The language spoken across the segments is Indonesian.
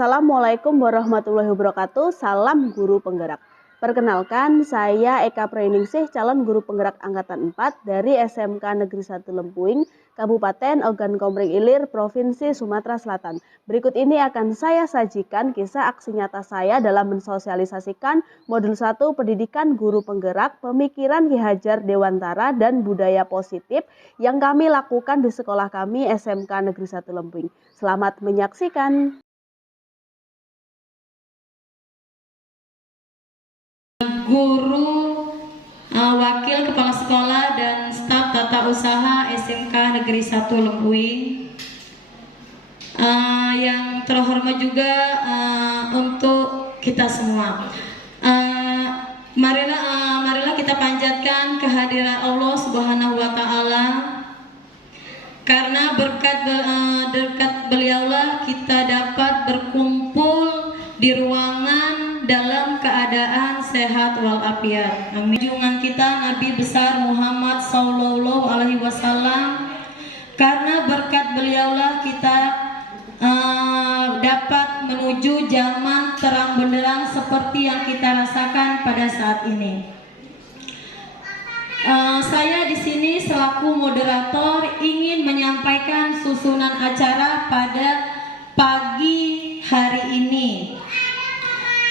Assalamualaikum warahmatullahi wabarakatuh. Salam guru penggerak. Perkenalkan, saya Eka Prainingsih, calon guru penggerak angkatan 4 dari SMK Negeri 1 Lempuing, Kabupaten Ogan Komering Ilir, Provinsi Sumatera Selatan. Berikut ini akan saya sajikan kisah aksi nyata saya dalam mensosialisasikan modul 1 pendidikan guru penggerak, pemikiran Ki Hajar Dewantara dan budaya positif yang kami lakukan di sekolah kami SMK Negeri 1 Lempuing. Selamat menyaksikan. Guru, wakil kepala sekolah dan staf tata usaha SMK Negeri 1 Lempuing, yang terhormat juga untuk kita semua. Marilah kita panjatkan kehadiran Allah Subhanahu wa Ta'ala, karena berkat beliaulah kita dapat berkumpul di ruangan dalam keadaan sehat walafiat. Amin. Junjungan kita Nabi besar Muhammad Sallallahu Alaihi Wasallam, karena berkat beliaulah kita dapat menuju zaman terang benderang seperti yang kita rasakan pada saat ini. Saya di sini selaku moderator ingin menyampaikan susunan acara pada pagi hari ini.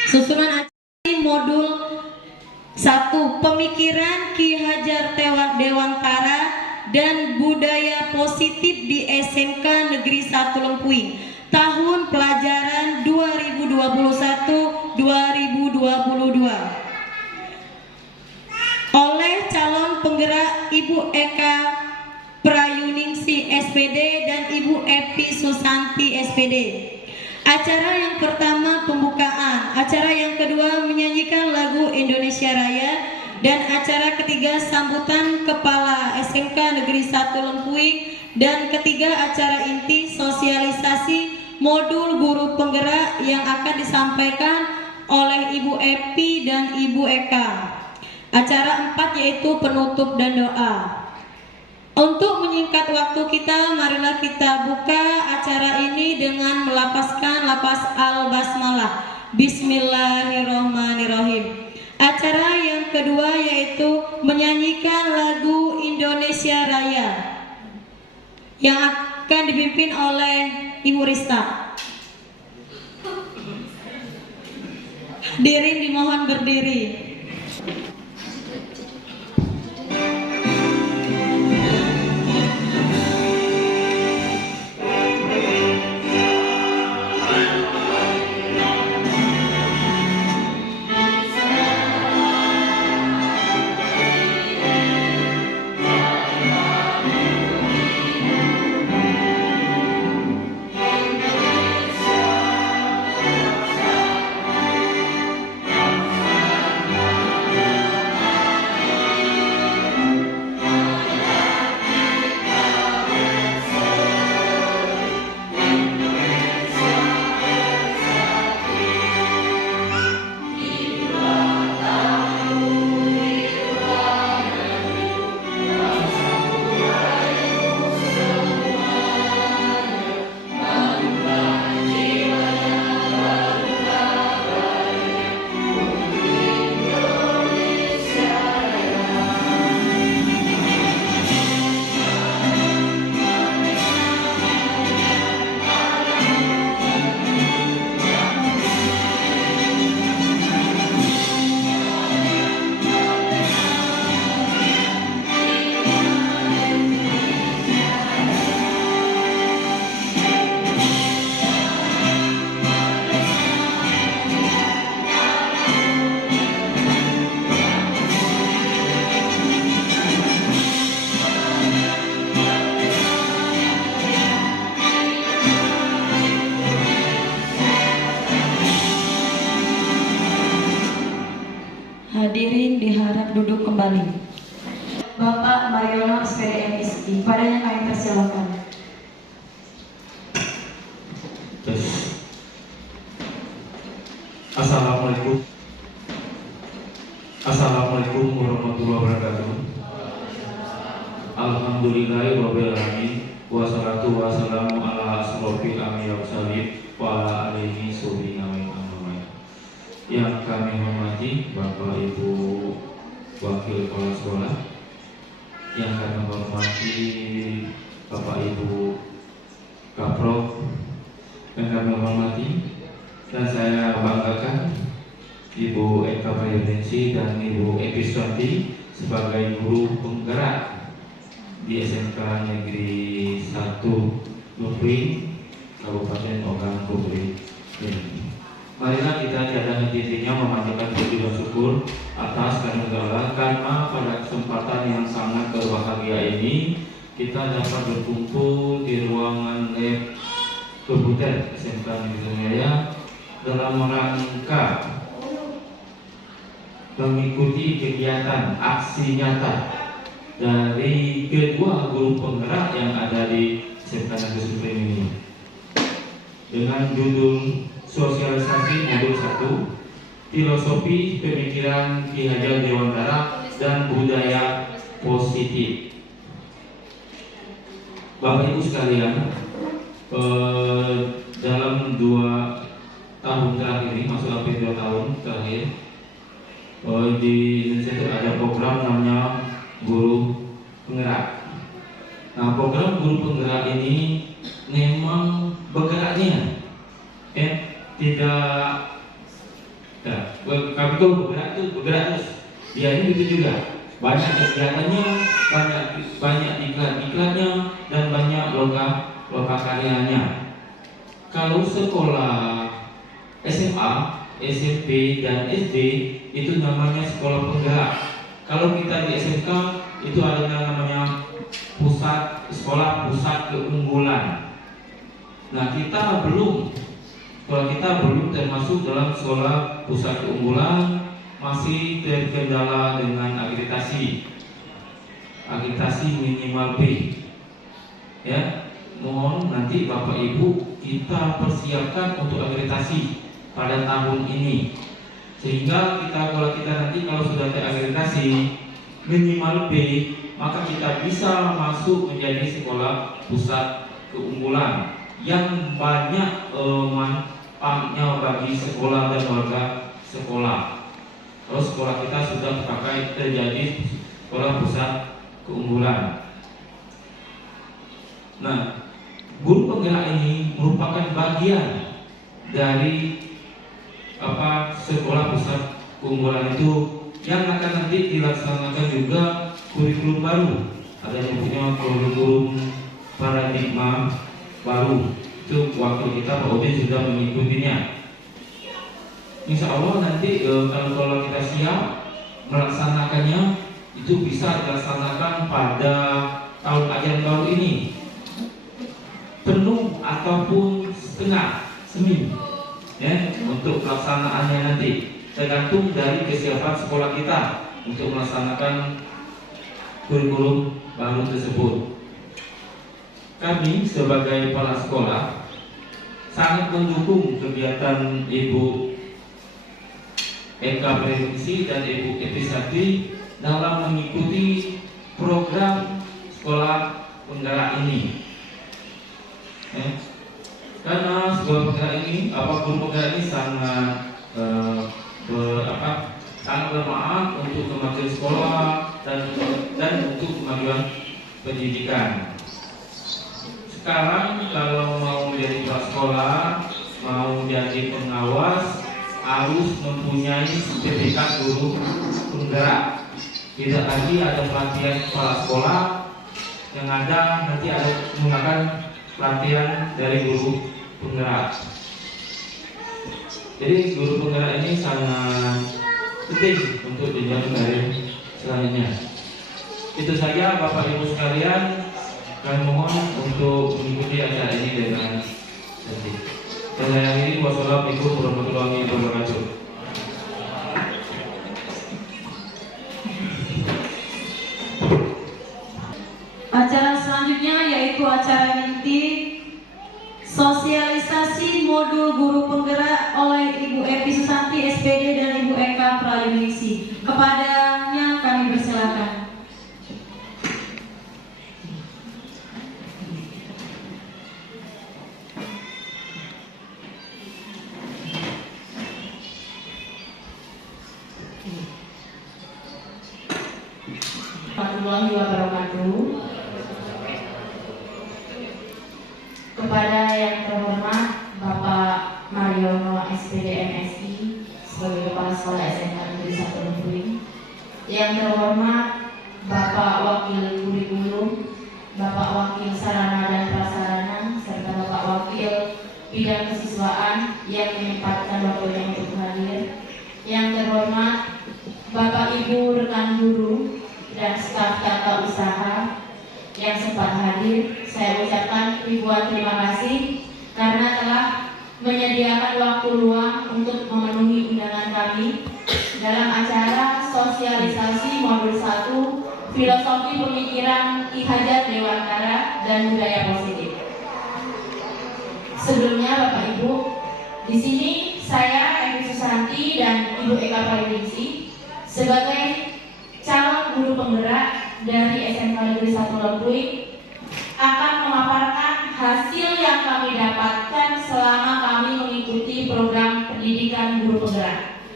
Susunan acara modul 1, pemikiran Ki Hajar Dewantara dan budaya positif di SMK Negeri 1 Lempuing, tahun pelajaran 2021-2022. Oleh calon penggerak Ibu Eka Prayuningsih SPD dan Ibu Epi Susanti SPD. Acara yang pertama pembukaan, acara yang kedua menyanyikan lagu Indonesia Raya, dan acara ketiga sambutan Kepala SMK Negeri 1 Lempuing, dan ketiga acara inti sosialisasi modul guru penggerak yang akan disampaikan oleh Ibu Epi dan Ibu Eka. Acara 4 yaitu penutup dan doa. Untuk menyingkat waktu kita, marilah kita buka acara ini dengan melafazkan lafaz al-basmalah. Bismillahirrahmanirrahim. Acara yang kedua yaitu menyanyikan lagu Indonesia Raya yang akan dipimpin oleh Ibu Rista. Hadirin dimohon berdiri. Hadirin diharap duduk kembali. Bapak Mariono SPD MSI, padanya kami persilakan. Assalamualaikum warahmatullahi wabarakatuh. Alhamdulillahirabbil alamin. Wassalatu wassalamu ala asrofil anbiya'i wassalin wa ala alihi sahbihi amin. Yang kami hormati Bapak Ibu Wakil Kepala Sekolah, yang kami hormati Bapak Ibu Kaprok, yang kami hormati dan saya banggakan Ibu Eka Prayuningsih dan Ibu Epi Susanti sebagai guru penggerak di SMK Negeri 1 Lumping, Kabupaten Ogan Komering. Marilah kita tiada henti-hentinya memanjatkan puji dan syukur atas karunia karena pada kesempatan yang sangat berbahagia ini kita dapat berkumpul di ruangan lab komputer SMK Negeri Jaya dalam rangka mengikuti kegiatan aksi nyata dari kedua guru penggerak yang ada di SMK Negeri Supreme ini dengan judul Sosialisasi Modul 1 Filosofi Pemikiran Ki Hajar Dewantara dan Budaya Positif. Bapak Ibu sekalian, dalam 2 tahun terakhir ini, masuk hampir 2 tahun terakhir, di Indonesia itu ada program namanya Guru Penggerak. Nah, program Guru Penggerak ini memang bergeraknya tidak kami tuh bergerak terus. Dia ini itu juga banyak kegiatannya, banyak iklan-iklannya dan banyak loka karyanya. Kalau sekolah SMA, SMP dan SD itu namanya sekolah penggerak. Kalau kita di SMK itu ada namanya sekolah pusat keunggulan. Nah, sekolah kita belum termasuk dalam sekolah pusat keunggulan, masih terkendala dengan akreditasi minimal B. Ya, mohon nanti Bapak Ibu kita persiapkan untuk akreditasi pada tahun ini, sehingga kalau kita sudah terakreditasi minimal B, maka kita bisa masuk menjadi sekolah pusat keunggulan yang banyak manfaatnya bagi sekolah dan warga sekolah. Terus sekolah kita sudah terjadi sekolah pusat keunggulan. Nah, guru penggerak ini merupakan bagian dari sekolah pusat keunggulan itu yang akan nanti dilaksanakan juga kurikulum baru. Ada yang punya kurikulum paradigma baru. Itu waktu kita Pak Udin sudah mengikutinya. Insya Allah nanti kalau kita siap melaksanakannya, itu bisa dilaksanakan pada tahun ajaran baru ini, penuh ataupun setengah semi, ya, untuk pelaksanaannya nanti tergantung dari kesiapan sekolah kita untuk melaksanakan kurikulum baru tersebut. Kami sebagai kepala sekolah sangat mendukung kegiatan Ibu Eka Prayuningsih dan Ibu Epi Susanti dalam mengikuti program sekolah penggerak ini. Karena sekolah penggerak ini, guru penggerak ini sangat bermanfaat untuk kemajuan sekolah dan untuk kemajuan pendidikan. Sekarang kalau mau menjadi kepala sekolah, mau jadi pengawas, harus mempunyai sertifikat guru penggerak. Tidak lagi ada pelatihan kepala sekolah, yang ada nanti ada menggunakan pelatihan dari guru penggerak. Jadi guru penggerak ini sangat penting untuk dijalankan karir selanjutnya. Itu saja Bapak Ibu sekalian, kami mohon untuk mengikuti acara ini dengan tertib. Dan saya akhiri, wassalamualaikum warahmatullahi wabarakatuh. Acara selanjutnya yaitu acara inti sosialisasi modul guru penggerak oleh Ibu Epi Susanti SPD dan Ibu Eka Prayuningsih. Kepadanya kami persilakan. warahmatullahi wabarakatuh. Kepada yang terhormat Bapak Mariono SPD MSI sebagai Kepala Sekolah SMK Negeri 1 Lempuying, yang terhormat Bapak Wakil Kurikulum, Bapak Wakil Sarana dan Prasarana, serta Bapak Wakil Bidang Kesiswaan yang menyempatkan waktunya untuk hadir. Yang terhormat Bapak Ibu rekan guru dan staf tata usaha yang sempat hadir, saya ucapkan ribuan terima kasih karena telah menyediakan waktu luang untuk memenuhi undangan kami dalam acara sosialisasi modul 1 Filosofi Pemikiran Ki Hajar Dewantara dan Budaya Positif. Sebelumnya Bapak Ibu, di sini saya Epi Susanti dan Ibu Eka Prayuningsih sebagai calon guru penggerak dari SMK Negeri 1 Lempuying akan memaparkan hasil yang kami dapatkan selama kami mengikuti program pendidikan guru penggerak.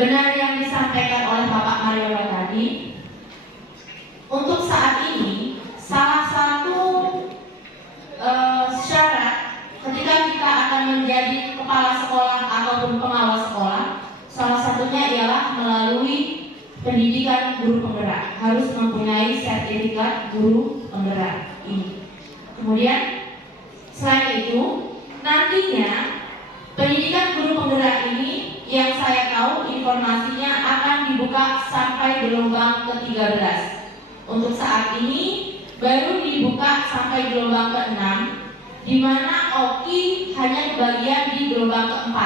Benar yang disampaikan oleh Bapak Mariono tadi, untuk saat ini salah satu syarat ketika kita akan menjadi kepala sekolah ataupun pengawas sekolah, salah satunya ialah melalui pendidikan guru penggerak, harus mempunyai sertifikat guru penggerak ini. Kemudian selain itu, nantinya pendidikan guru penggerak ini yang saya tahu informasinya akan dibuka sampai gelombang ke-13. Untuk saat ini baru dibuka sampai gelombang ke-6, di mana OKI hanya bagian di gelombang ke-4.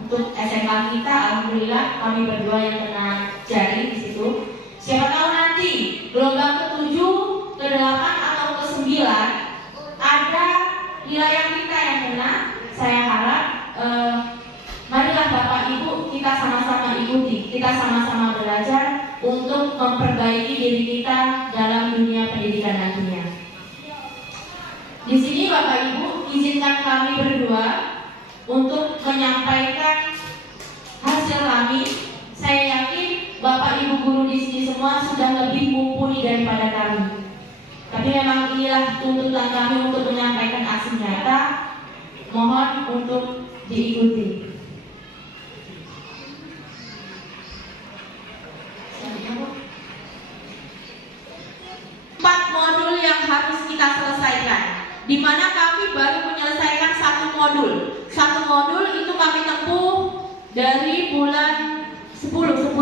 Untuk SMK kita, alhamdulillah kami berdua yang kena jari di situ. Siapa tahu nanti gelombang ke-7, ke-8 atau ke-9 ada wilayah kita yang kena. Saya harap marilah Bapak Ibu kita sama-sama ikuti, kita sama-sama belajar untuk memperbaiki diri kita dalam dunia pendidikan nantinya. Di sini Bapak Ibu izinkan kami berdua untuk menyampaikan hasil kami. Saya yakin Bapak Ibu guru di sini semua sudah lebih mumpuni daripada kami. Tapi memang inilah tuntutan kami untuk menyampaikan aksi nyata. Mohon untuk diikuti. 4 modul yang harus kita selesaikan, di mana kami baru menyelesaikan 1 modul. 1 modul itu kami tempuh dari bulan 10, 11,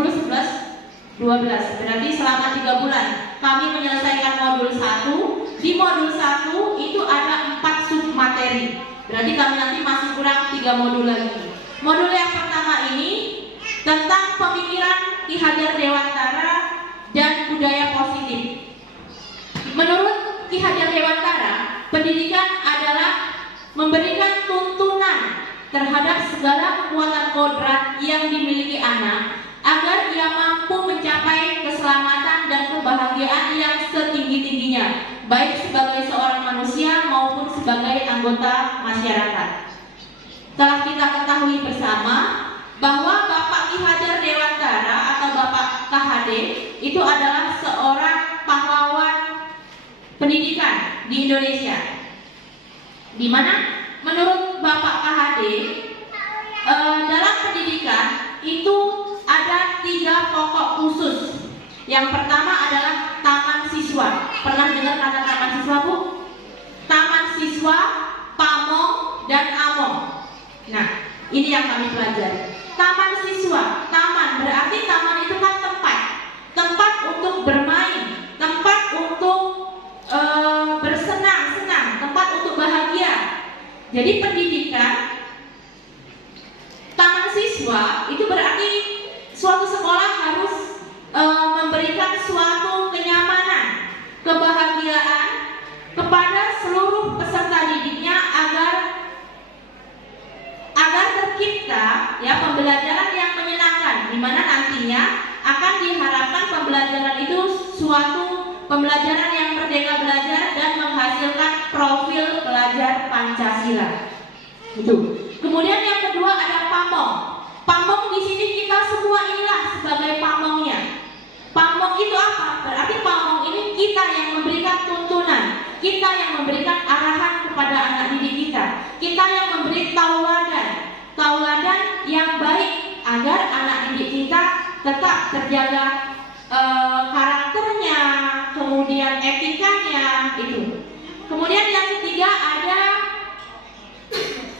12. Berarti selama 3 bulan kami menyelesaikan modul 1. Di modul 1 itu ada 4 sub materi. Berarti kami nanti masih kurang 3 modul lagi. Modul yang pertama ini tentang pemikiran Ki Hajar Dewantara dan budaya positif. Menurut Ki Hajar Dewantara, pendidikan adalah memberikan tuntunan terhadap segala kekuatan kodrat yang dimiliki anak agar ia mampu mencapai keselamatan dan kebahagiaan yang setinggi-tingginya, baik sebagai seorang manusia maupun sebagai anggota masyarakat. Telah kita ketahui bersama bahwa Bapak Ki Hajar Dewantara atau Bapak KHD itu adalah seorang pahlawan pendidikan di Indonesia, di mana menurut Bapak KHD dalam pendidikan itu ada 3 pokok khusus. Yang pertama adalah taman siswa. Pernah dengar kata taman siswa, Bu? Taman siswa, pamong, dan among. Nah, ini yang kami pelajari. Taman siswa, taman berarti taman itu kan tempat untuk bermain, tempat untuk bersenang-senang, tempat untuk bahagia. Jadi pendidikan taman siswa itu berarti suatu sekolah harus memberikan suatu kenyamanan, kebahagiaan kepada seluruh peserta didiknya agar tercipta ya pembelajaran yang menyenangkan, di mana nantinya akan diharapkan pembelajaran itu suatu pembelajaran yang merdeka belajar dan menghasilkan profil pelajar Pancasila. Itu. Kemudian yang kedua ada pamong. Pamong di sini kita semua inilah sebagai pamongnya. Pamong itu apa? terjaga karakternya, kemudian etikanya itu. Kemudian yang ketiga ada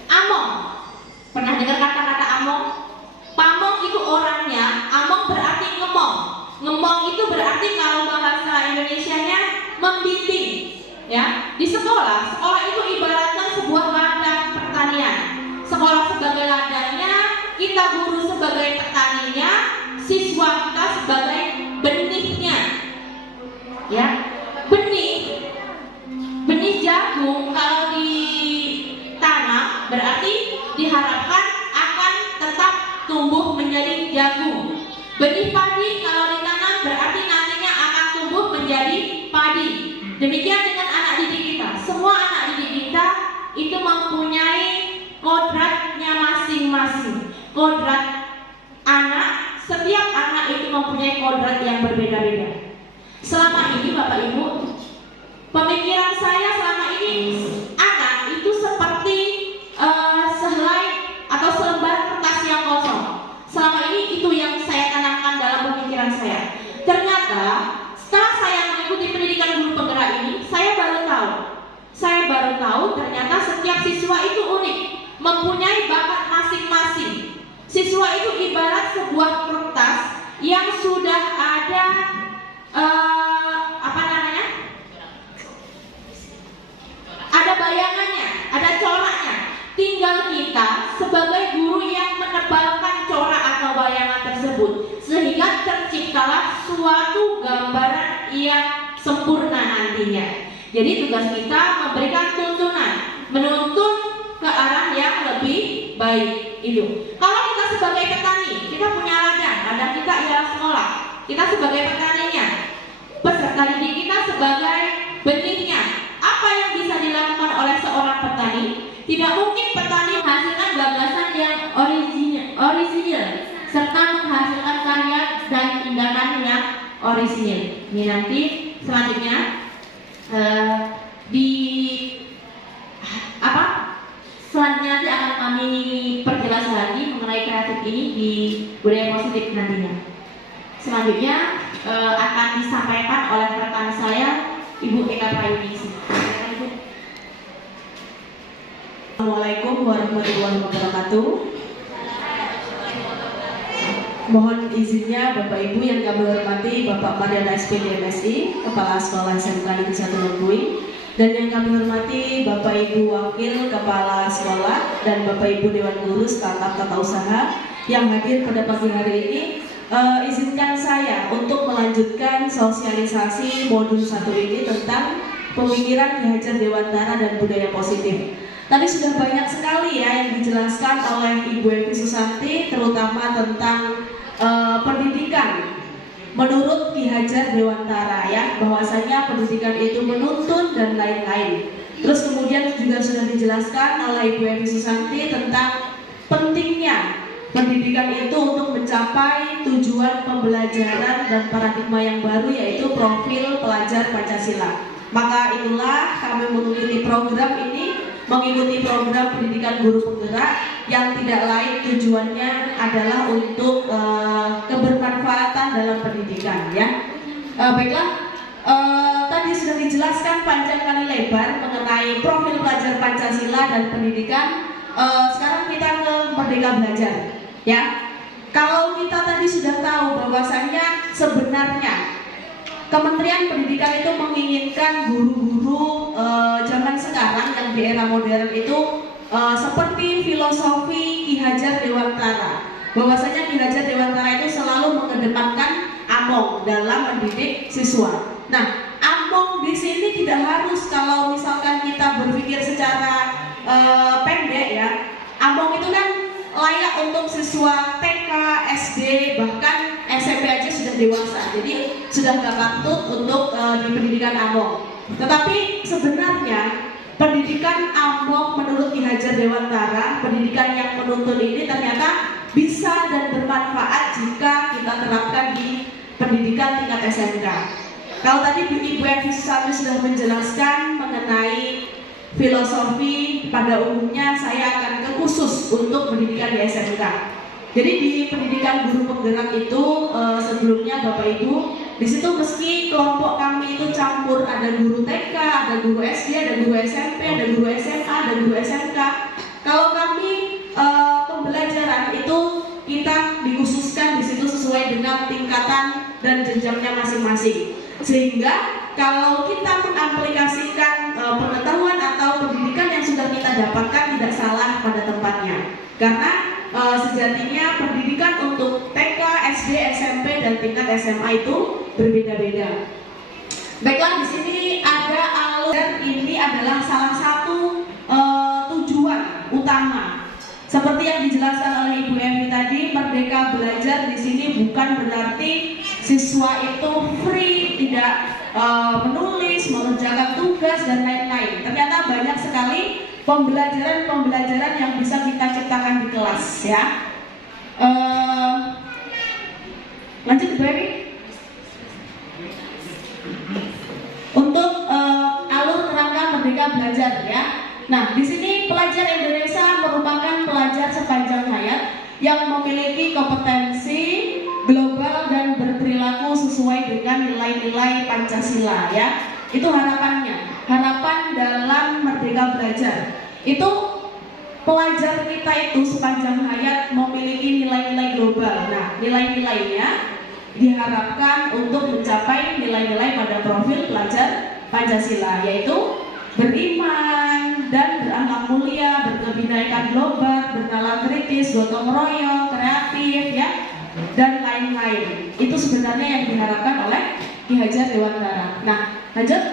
among. Pernah dengar kata-kata among? Pamong itu orangnya, among berarti ngemong. Ngemong itu berarti kalau bahasa Indonesianya membimbing. Ya, di sekolah itu ibaratkan sebuah ladang pertanian. Sekolah sebagai ladangnya, kita guru sebagai petaninya, siswa kita sebagai benihnya. Ya, benih jagung kalau ditanam berarti diharapkan akan tetap tumbuh menjadi jagung. Benih padi kalau ditanam berarti nantinya akan tumbuh menjadi padi. Demikian dengan anak didik kita. Semua anak didik kita itu mempunyai kodratnya masing-masing. Kodrat anak, setiap anak itu mempunyai kodrat yang berbeda-beda. Selama ini Bapak Ibu, pemikiran saya selama ini anak itu seperti sehelai atau selembar kertas yang kosong. Selama ini itu yang saya tanamkan dalam pemikiran saya. Ternyata setelah saya mengikuti pendidikan guru penggerak ini, saya baru tahu ternyata setiap siswa itu unik, mempunyai bakat masing-masing. Siswa itu ibarat sebuah kertas yang sudah ada ada bayangannya, ada coraknya. Tinggal kita sebagai guru yang menebalkan corak atau bayangan tersebut, sehingga terciptalah suatu gambaran yang sempurna nantinya. Jadi tugas kita memberikan tuntunan, menuntun ke arah yang lebih baik itu. Kalau kita sebagai petani, kita punya ladang kita ialah sekolah. Kita sebagai petaninya, peserta didik kita sebagai benihnya. Apa yang bisa dilakukan oleh seorang petani? Tidak mungkin petani menghasilkan gagasan yang orisinil serta menghasilkan karya dan tindakan yang orisinil. Ini nanti selanjutnya selanjutnya nanti akan kami perjelas lagi mengenai kreatif ini di budaya positif nantinya. Selanjutnya akan disampaikan oleh rekan saya, Ibu Eka Prayuningsih. Assalamualaikum warahmatullahi wabarakatuh. Mohon izinnya Bapak Ibu yang kami hormati, Bapak Mariana SPD MSI, Kepala Sekolah SMK Negeri 1 Lembui, dan yang kami hormati Bapak Ibu Wakil Kepala Sekolah dan Bapak Ibu Dewan Guru Staf Tata Usaha yang hadir pada pagi hari ini. Izinkan saya untuk melanjutkan sosialisasi modul 1 ini tentang pemikiran Ki Hajar Dewantara dan budaya positif. Tadi sudah banyak sekali ya yang dijelaskan oleh Ibu Evi Susanti, terutama tentang pendidikan menurut Ki Hajar Dewantara ya, bahwasanya pendidikan itu menuntun dan lain-lain. Terus kemudian juga sudah dijelaskan oleh Ibu Evi Susanti tentang pentingnya pendidikan itu untuk mencapai tujuan pembelajaran dan paradigma yang baru, yaitu profil pelajar Pancasila. Maka itulah kami mengikuti program pendidikan guru penggerak yang tidak lain tujuannya adalah untuk kebermanfaatan dalam pendidikan ya. Baiklah, tadi sudah dijelaskan panjang kali lebar mengenai profil pelajar Pancasila dan pendidikan. Sekarang kita ke Merdeka Belajar ya. Kalau kita tadi sudah tahu bahwasanya sebenarnya Kementerian Pendidikan itu menginginkan guru-guru zaman sekarang yang di era modern itu seperti filosofi Ki Hajar Dewantara, bahwasanya Ki Hajar Dewantara itu selalu mengedepankan among dalam mendidik siswa. Nah, among di sini tidak harus, kalau misalkan kita berpikir secara pendek ya, among itu kan layak untuk siswa TK, SD, bahkan SMP aja sudah dewasa, jadi sudah gak patut untuk di pendidikan among. Tetapi sebenarnya pendidikan among menurut Ki Hajar Dewantara, pendidikan yang menuntun ini ternyata bisa dan bermanfaat jika kita terapkan di pendidikan tingkat SMK. Kalau tadi Ibu Evi Susanti sudah menjelaskan mengenai filosofi pada umumnya, saya akan ke khusus untuk pendidikan di SMK. Jadi di pendidikan guru penggerak itu sebelumnya Bapak Ibu, di situ meski kelompok kami itu campur, ada guru TK, ada guru SD, ada guru SMP, ada guru SMA, ada guru SMK. Kalau kami pembelajaran itu kita dikhususkan di situ sesuai dengan tingkatan dan jenjangnya masing-masing. Sehingga kalau kita mengaplikasikan pengetahuan atau pendidikan yang sudah kita dapatkan tidak salah pada tempatnya. Karena sejatinya pendidikan untuk TK, SD, SMP dan tingkat SMA itu berbeda-beda. Baiklah, di sini ada alur, dan ini adalah salah satu tujuan utama. Seperti yang dijelaskan oleh Ibu Evi tadi, Merdeka Belajar di sini bukan berarti siswa itu free, tidak menulis, mengerjakan tugas dan lain-lain. Ternyata banyak sekali pembelajaran yang bisa kita ciptakan di kelas, ya. Lanjut, Ibu Evi. Untuk alur kerangka Merdeka Belajar, ya. Nah, di sini pelajar Indonesia merupakan pelajar sepanjang hayat yang memiliki kompetensi global dan berperilaku sesuai dengan nilai-nilai Pancasila, ya. Itu harapannya. Harapan dalam Merdeka Belajar itu pelajar kita itu sepanjang hayat memiliki nilai-nilai global. Nah, nilai-nilainya diharapkan untuk mencapai nilai-nilai pada profil pelajar Pancasila, yaitu beriman dan berakhlak mulia, berkebinekaan global, bernalar kritis, gotong royong, kreatif, ya, dan lain-lain. Itu sebenarnya yang diharapkan oleh Ki Hajar Dewantara. Nah, lanjut.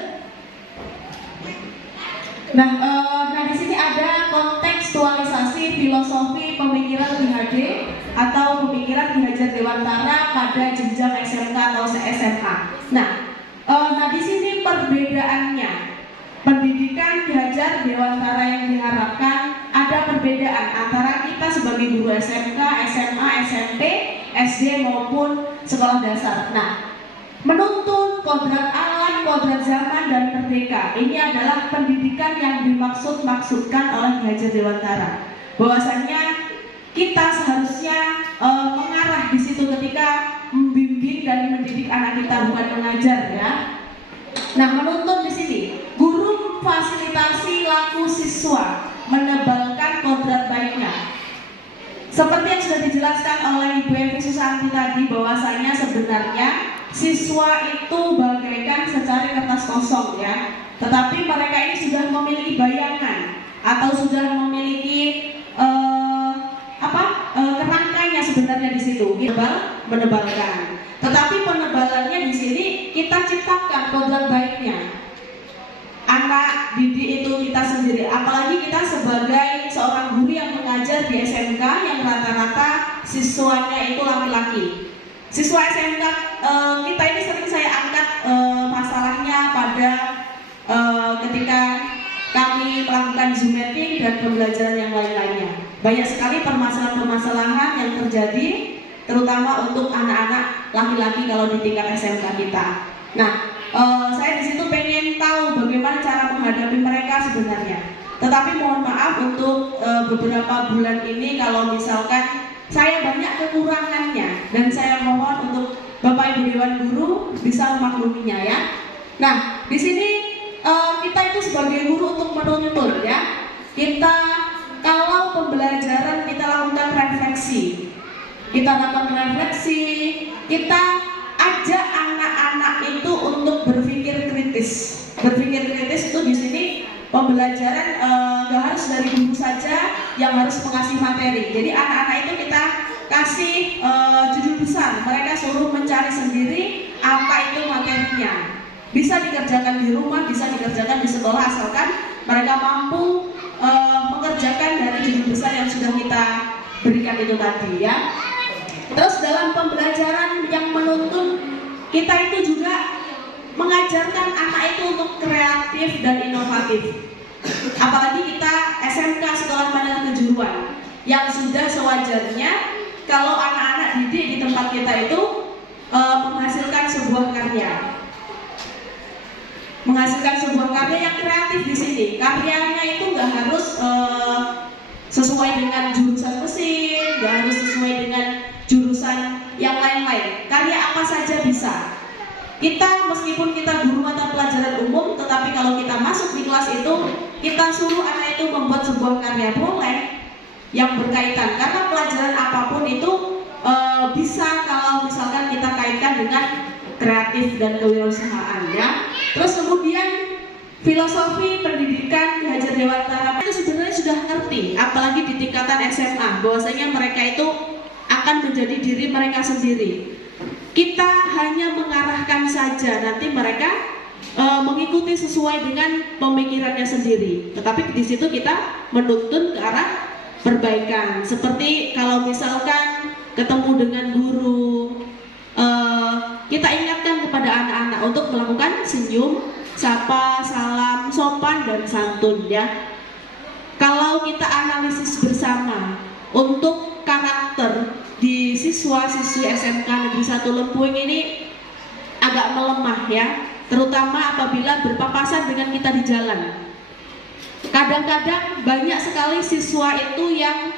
Nah, di sini ada kontekstualisasi filosofi pemikiran Ki HD atau pemikiran Ki Hajar Dewantara pada jenjang SMK atau SMA. Nah, di sini perbedaannya. Pendidikan Ki Hajar Dewantara yang diharapkan ada perbedaan antara kita sebagai guru SMK, SMA, SMP, SD maupun sekolah dasar. Nah, menuntun kodrat alam, kodrat zaman dan merdeka. Ini adalah pendidikan yang dimaksudkan oleh Ki Hajar Dewantara. Bahwasannya kita seharusnya mengarah di situ ketika membimbing dan mendidik anak kita, bukan mengajar, ya. Nah, menuntun di sini, guru fasilitasi laku siswa, menebalkan kodrat baiknya. Seperti yang sudah dijelaskan oleh Ibu Evi Susanti tadi, bahwasanya sebenarnya siswa itu bagaikan secari kertas kosong, ya. Tetapi mereka ini sudah memiliki bayangan atau sudah memiliki kerangkanya sebenarnya di situ. Menebalkan. Tetapi penebalannya di sini kita ciptakan kodrat baiknya. Anak didik itu kita sendiri, apalagi kita sebagai seorang guru yang mengajar di SMK yang rata-rata siswanya itu laki-laki. Siswa SMK kita ini sering saya angkat masalahnya pada ketika kami melakukan Zoom meeting dan pembelajaran yang lain-lainnya. Banyak sekali permasalahan-permasalahan yang terjadi, terutama untuk anak-anak laki-laki kalau di tingkat SMK kita. Nah, saya di situ pengen tahu bagaimana cara menghadapi mereka sebenarnya. Tetapi mohon maaf untuk beberapa bulan ini kalau misalkan saya banyak kekurangannya, dan saya mohon untuk Bapak Ibu Dewan Guru bisa memakluminya, ya. Nah, di sini kita itu sebagai guru untuk menuntun, ya. Kita kalau pembelajaran kita lakukan refleksi. Kita lakukan refleksi, kita ajak anak-anak itu untuk berpikir kritis. Berpikir kritis itu di sini pembelajaran gak harus dari guru saja yang harus mengasih materi. Jadi anak-anak itu kita kasih judul besar, mereka suruh mencari sendiri apa itu materinya. Bisa dikerjakan di rumah, bisa dikerjakan di sekolah, asalkan mereka mampu mengerjakan dari judul besar yang sudah kita berikan itu tadi, ya. Terus dalam pembelajaran yang menuntun, kita itu juga mengajarkan anak itu untuk kreatif dan inovatif. Apalagi kita SMK, Sekolah Menengah Kejuruan, yang sudah sewajarnya kalau anak-anak didik di tempat kita itu menghasilkan sebuah karya. Menghasilkan sebuah karya yang kreatif di sini. Karyanya itu nggak harus sesuai dengan jurusan mesin, nggak harus sesuai dengan apa saja bisa. Kita meskipun kita guru mata pelajaran umum, tetapi kalau kita masuk di kelas itu, kita suruh anak itu membuat sebuah karya boleh yang berkaitan, karena pelajaran apapun itu bisa kalau misalkan kita kaitkan dengan kreatif dan kewirausahaan ya. Terus kemudian filosofi pendidikan Ki Hajar Dewantara itu sebenarnya sudah ngerti, apalagi di tingkatan SMA, bahwasanya mereka itu akan menjadi diri mereka sendiri. Kita hanya mengarahkan saja, nanti mereka mengikuti sesuai dengan pemikirannya sendiri. Tetapi di situ kita menuntun ke arah perbaikan. Seperti kalau misalkan ketemu dengan guru, kita ingatkan kepada anak-anak untuk melakukan senyum, sapa, salam, sopan dan santun ya. Kalau kita analisis bersama untuk karakter di siswa-siswi SMK Negeri 1 Lempuing ini agak melemah ya, terutama apabila berpapasan dengan kita di jalan. Kadang-kadang banyak sekali siswa itu yang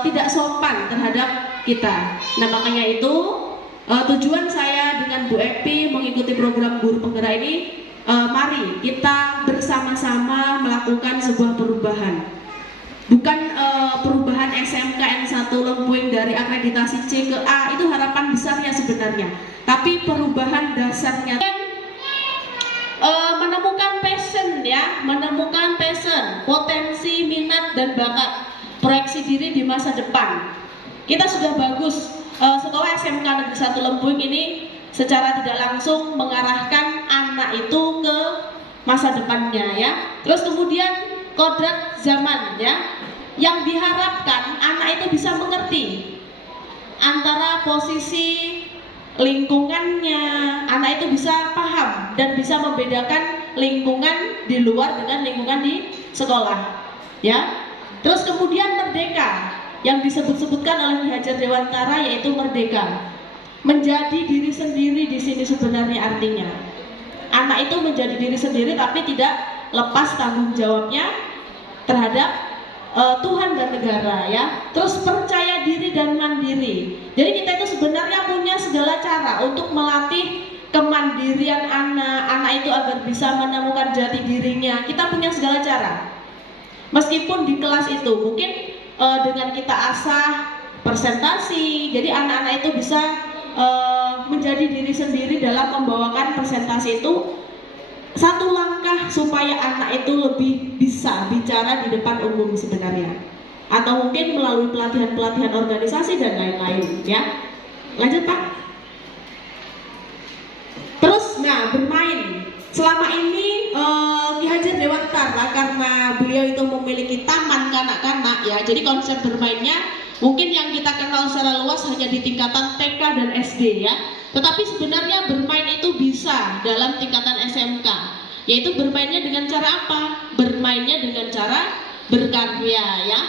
tidak sopan terhadap kita. Nah makanya itu tujuan saya dengan Bu Epi mengikuti program guru penggerak ini, mari kita bersama-sama melakukan sebuah perubahan. Bukan perubahan SMK N1 Lempuing dari akreditasi C ke A, itu harapan besarnya sebenarnya. Tapi perubahan dasarnya menemukan passion ya, menemukan passion, potensi, minat dan bakat, proyeksi diri di masa depan. Kita sudah bagus, sekolah SMK Negeri 1 Lempuing ini secara tidak langsung mengarahkan anak itu ke masa depannya ya. Terus kemudian kodrat zaman ya, yang diharapkan anak itu bisa mengerti antara posisi lingkungannya, anak itu bisa paham dan bisa membedakan lingkungan di luar dengan lingkungan di sekolah ya. Terus kemudian merdeka yang disebut-sebutkan oleh Ki Hajar Dewantara, yaitu merdeka menjadi diri sendiri. Di sini sebenarnya artinya anak itu menjadi diri sendiri tapi tidak lepas tanggung jawabnya terhadap Tuhan dan negara ya. Terus percaya diri dan mandiri. Jadi kita itu sebenarnya punya segala cara untuk melatih kemandirian anak itu agar bisa menemukan jati dirinya. Kita punya segala cara. Meskipun di kelas itu mungkin dengan kita asah presentasi, jadi anak-anak itu bisa menjadi diri sendiri dalam membawakan presentasi itu. Satu langkah supaya anak itu lebih bisa bicara di depan umum sebenarnya, atau mungkin melalui pelatihan-pelatihan organisasi dan lain-lain ya. Lanjut Pak. Terus nah bermain, selama ini Ki Hajar Dewantara karena beliau itu memiliki taman kanak-kanak ya, jadi konsep bermainnya mungkin yang kita kenal secara luas hanya di tingkatan TK dan SD ya. Tetapi sebenarnya bermain itu bisa dalam tingkatan SMK, yaitu bermainnya dengan cara apa? Bermainnya dengan cara berkarya ya.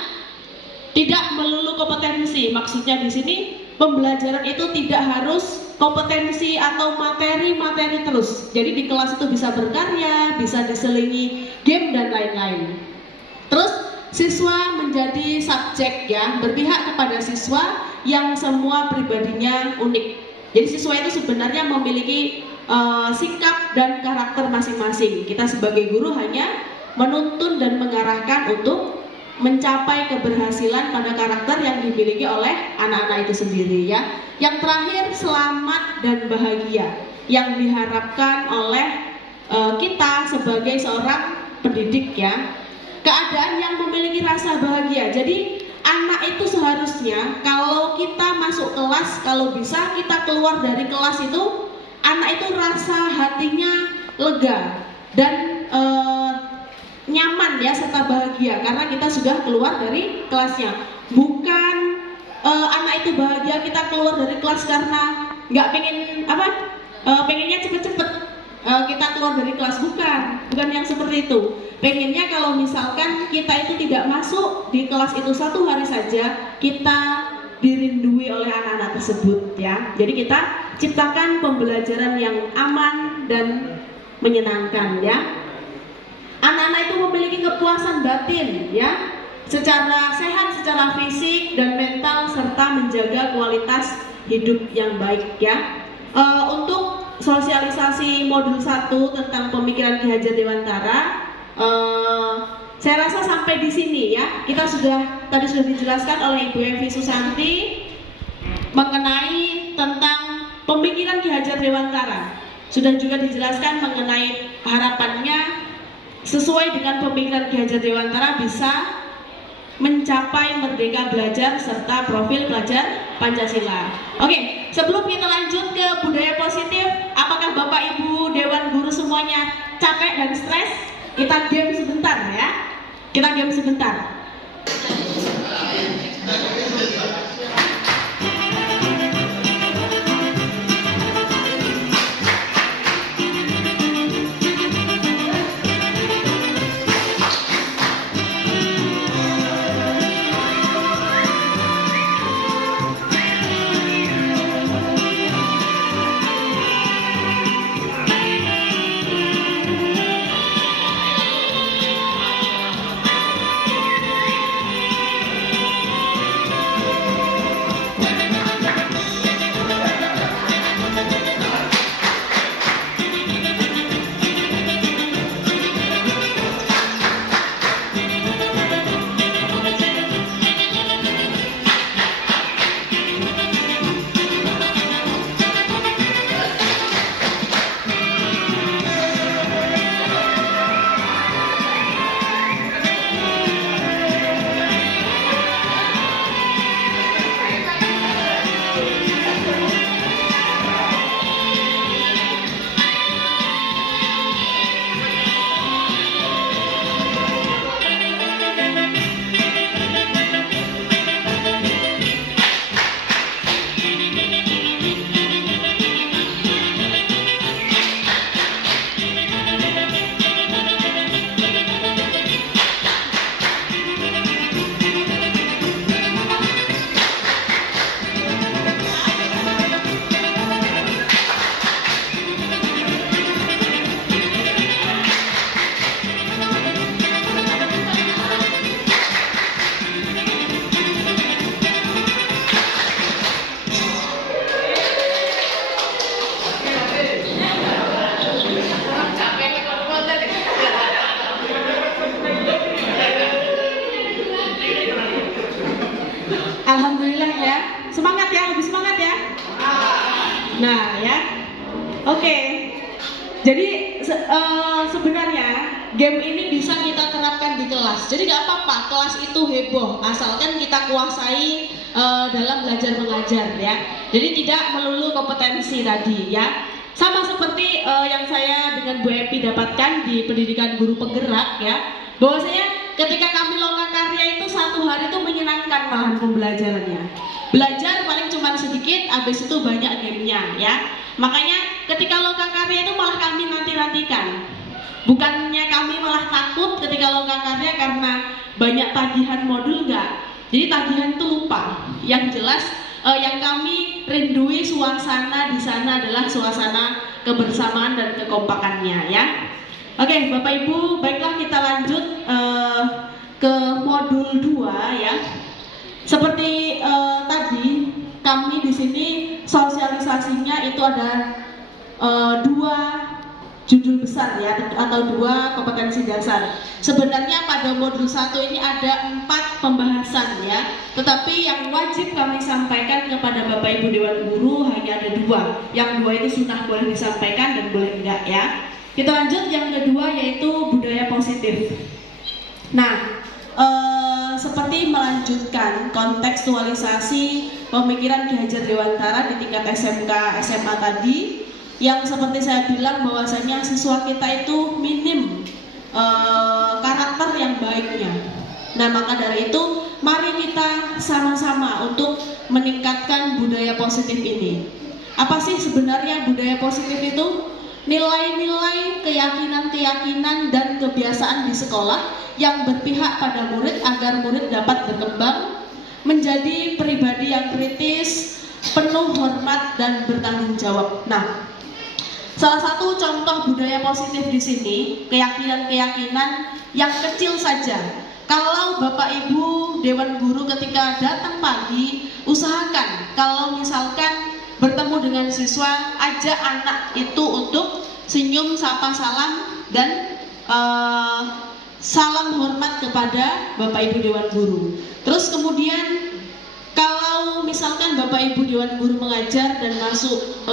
Tidak melulu kompetensi, maksudnya di sini pembelajaran itu tidak harus kompetensi atau materi-materi terus. Jadi di kelas itu bisa berkarya, bisa diselingi game dan lain-lain. Terus siswa menjadi subjek ya, berpihak kepada siswa yang semua pribadinya unik. Jadi siswa itu sebenarnya memiliki sikap dan karakter masing-masing. Kita sebagai guru hanya menuntun dan mengarahkan untuk mencapai keberhasilan pada karakter yang dimiliki oleh anak-anak itu sendiri ya. Yang terakhir, selamat dan bahagia yang diharapkan oleh kita sebagai seorang pendidik ya. Keadaan yang memiliki rasa bahagia. Jadi anak itu seharusnya kalau kita masuk kelas, kalau bisa kita keluar dari kelas itu, anak itu rasa hatinya lega dan nyaman ya, serta bahagia karena kita sudah keluar dari kelasnya. Bukan anak itu bahagia kita keluar dari kelas karena nggak pengen pengennya cepet-cepet kita keluar dari kelas, bukan yang seperti itu. Pengennya kalau misalkan kita itu tidak masuk di kelas itu satu hari saja, kita dirindui oleh anak-anak tersebut ya. Jadi kita ciptakan pembelajaran yang aman dan menyenangkan ya. Anak-anak itu memiliki kepuasan batin ya, secara sehat, secara fisik dan mental, serta menjaga kualitas hidup yang baik ya. Untuk sosialisasi modul 1 tentang pemikiran Ki Hajar Dewantara, saya rasa sampai di sini ya. Kita tadi sudah dijelaskan oleh Ibu Evi Susanti mengenai tentang pemikiran Ki Hajar Dewantara. Sudah juga dijelaskan mengenai harapannya sesuai dengan pemikiran Ki Hajar Dewantara bisa mencapai merdeka belajar serta profil pelajar Pancasila. Oke, sebelum kita lanjut ke budaya positif, apakah Bapak Ibu Dewan Guru semuanya capek dan stres? Kita diam sebentar ya. Kita diam sebentar. Alhamdulillah ya, semangat ya, lebih semangat ya. Nah ya, oke. Jadi sebenarnya game ini bisa kita terapkan di kelas. Jadi nggak apa-apa kelas itu heboh, asalkan kita kuasai dalam belajar mengajar ya. Jadi tidak melulu kompetensi tadi ya. Sama seperti yang saya dengan Bu Epi dapatkan di pendidikan guru penggerak ya, bahwasanya ketika kami lokakarya itu satu hari itu menyenangkan malahan pembelajarannya. Belajar paling cuma sedikit, habis itu banyak gamenya ya. Makanya ketika lokakarya itu malah kami nanti-nantikan. Bukannya kami malah takut ketika lokakarya karena banyak tagihan modul, enggak. Jadi tagihan itu lupa. Yang jelas yang kami rindui suasana di sana adalah suasana kebersamaan dan kekompakannya ya. Oke, Bapak Ibu, baiklah kita lanjut ke modul 2 ya. Seperti tadi kami di sini sosialisasinya itu ada 2 judul besar ya, atau 2 kompetensi dasar. Sebenarnya pada modul 1 ini ada 4 pembahasan ya, tetapi yang wajib kami sampaikan kepada Bapak Ibu Dewan Guru hanya ada 2. Yang 2 itu sunnah, boleh disampaikan dan boleh enggak ya. Kita lanjut yang kedua yaitu budaya positif. Nah, seperti melanjutkan kontekstualisasi pemikiran Ki Hajar Dewantara di tingkat SMK, SMA tadi, yang seperti saya bilang bahwasanya siswa kita itu minim karakter yang baiknya. Nah, maka dari itu mari kita sama-sama untuk meningkatkan budaya positif ini. Apa sih sebenarnya budaya positif itu? Nilai-nilai, keyakinan-keyakinan dan kebiasaan di sekolah yang berpihak pada murid agar murid dapat berkembang menjadi pribadi yang kritis, penuh hormat dan bertanggung jawab. Nah, salah satu contoh budaya positif di sini, keyakinan-keyakinan yang kecil saja. Kalau Bapak Ibu Dewan Guru ketika datang pagi, usahakan kalau misalkan bertemu dengan siswa, ajak anak itu untuk senyum, sapa, salam, dan salam hormat kepada Bapak Ibu Dewan Guru. Terus kemudian kalau misalkan Bapak Ibu Dewan Guru mengajar dan masuk